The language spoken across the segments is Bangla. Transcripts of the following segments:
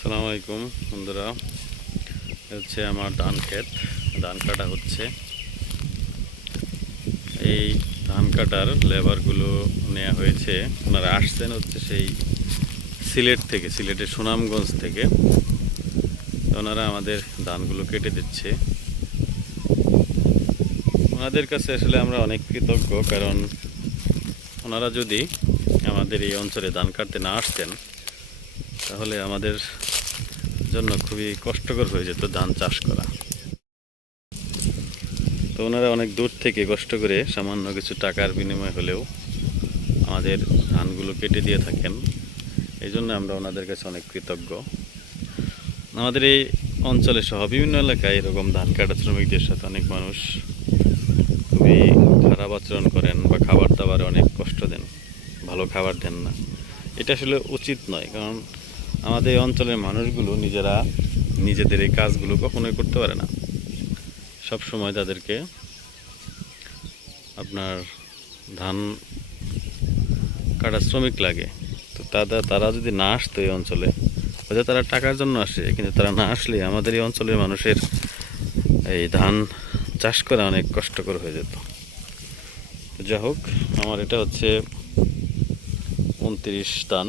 আসসালামু আলাইকুম, বন্ধুরা। হচ্ছে আমার ধান ক্ষেত। ধান কাটা হচ্ছে। এই ধান কাটার লেবারগুলো নেওয়া হয়েছে। ওনারা আসছেন হচ্ছে সেই সিলেট থেকে, সিলেটের সুনামগঞ্জ থেকে। ওনারা আমাদের ধানগুলো কেটে দিচ্ছে। ওনাদের কাছে আসলে আমরা অনেক কৃতজ্ঞ, কারণ ওনারা যদি আমাদের এই অঞ্চলে ধান কাটতে না আসতেন, তাহলে আমাদের জন্য খুবই কষ্টকর হয়ে যেত ধান চাষ করা। তো ওনারা অনেক দূর থেকে কষ্ট করে সামান্য কিছু টাকার বিনিময় হলেও আমাদের ধানগুলো কেটে দিয়ে থাকেন। এই জন্য আমরা ওনাদের কাছে অনেক কৃতজ্ঞ। আমাদের এই অঞ্চলে সহ বিভিন্ন এলাকায় এরকম ধান কাটা শ্রমিকদের সাথে অনেক মানুষ খুবই খারাপ আচরণ করেন বা খাবার দাবারে অনেক কষ্ট দেন, ভালো খাবার দেন না। এটা আসলে উচিত নয়, কারণ আমাদের অঞ্চলের মানুষগুলো নিজেরা নিজেদের এই কাজগুলো কখনোই করতে পারে না। সব সময় তাদেরকে আপনার ধান কাটার শ্রমিক লাগে। তো তারা তারা যদি না আসতো এই অঞ্চলে, হয়তো তারা টাকার জন্য আসে, কিন্তু তারা না আসলে আমাদের এই অঞ্চলের মানুষের এই ধান চাষ করা অনেক কষ্টকর হয়ে যেত। যাই হোক, আমার এটা হচ্ছে উনত্রিশ টান।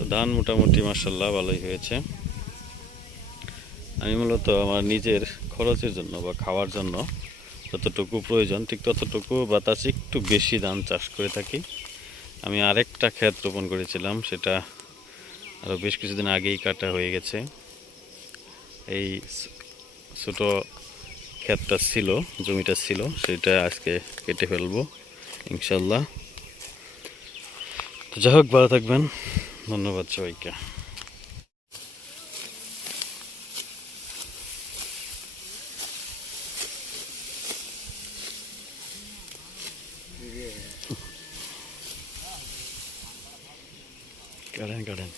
তো ধান মোটামুটি মাসাল্লাহ ভালোই হয়েছে। আমি মূলত আমার নিজের খরচের জন্য বা খাওয়ার জন্য যতটুকু প্রয়োজন, ঠিক ততটুকু বা তার একটু বেশি ধান চাষ করে থাকি। আমি আরেকটা ক্ষেত রোপণ করেছিলাম, সেটা আরও বেশ কিছুদিন আগেই কাটা হয়ে গেছে। এই ছোট ক্ষেতটা ছিল, জমিটা ছিল, সেটা আজকে কেটে ফেলব ইনশাল্লাহ তো যাই হোক, ভালো থাকবেন। ধন্যবাদ সবাইকে। কাটেন কাটেন